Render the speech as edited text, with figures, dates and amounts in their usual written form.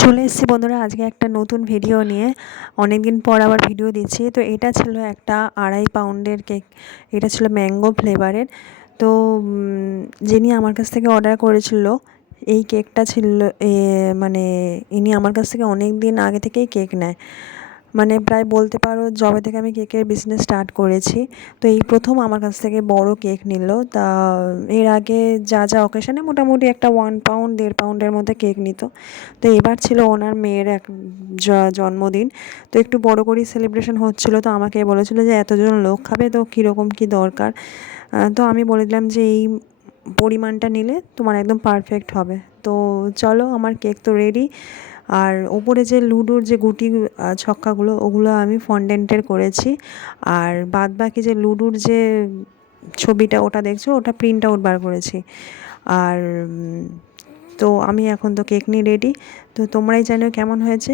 চলে এসেছি বন্ধুরা আজকে একটা নতুন ভিডিও নিয়ে। অনেক দিন পর আবার ভিডিও দিচ্ছি। তো এটা ছিল একটা 2.5 পাউন্ডের কেক। এটা ছিল ম্যাঙ্গো ফ্লেভারের। তো যিনি আমার কাছ থেকে অর্ডার করেছিল এই কেকটা ছিল মানে ইনি আমার কাছ থেকে অনেক দিন আগে থেকেই কেক নেয়। মানে প্রায় বলতে পারো যবে থেকে আমি কেকের বিজনেস স্টার্ট করেছি, তো এই প্রথম আমার কাছ থেকে বড় কেক নিল। তা এর আগে যা যা অকেশনে মোটামুটি একটা 1 পাউন্ড 1.5 পাউন্ডের মধ্যে কেক নিত। তো এবার ছিল ওনার মেয়ের এক জন্মদিন। তো একটু বড় করেই সেলিব্রেশন হচ্ছিলো। তো আমাকে বলেছিল যে এতজন লোক খাবে, তো কীরকম কী দরকার। তো আমি বলে দিলাম যে এই পরিমাণটা নিলে তোমার একদম পারফেক্ট হবে। তো চলো, আমার কেক তো রেডি। আর ওপরে যে লুডোর যে গুটি ছক্কাগুলো ওগুলো আমি ফন্ডেন্টের করেছি। আর বাদ বাকি যে লুডোর যে ছবিটা ওটা দেখছো ওটা প্রিন্ট আউট বার করেছি। আর তো আমি এখন তো কেক নিয়ে রেডি। তো তোমরাই জানো কেমন হয়েছে।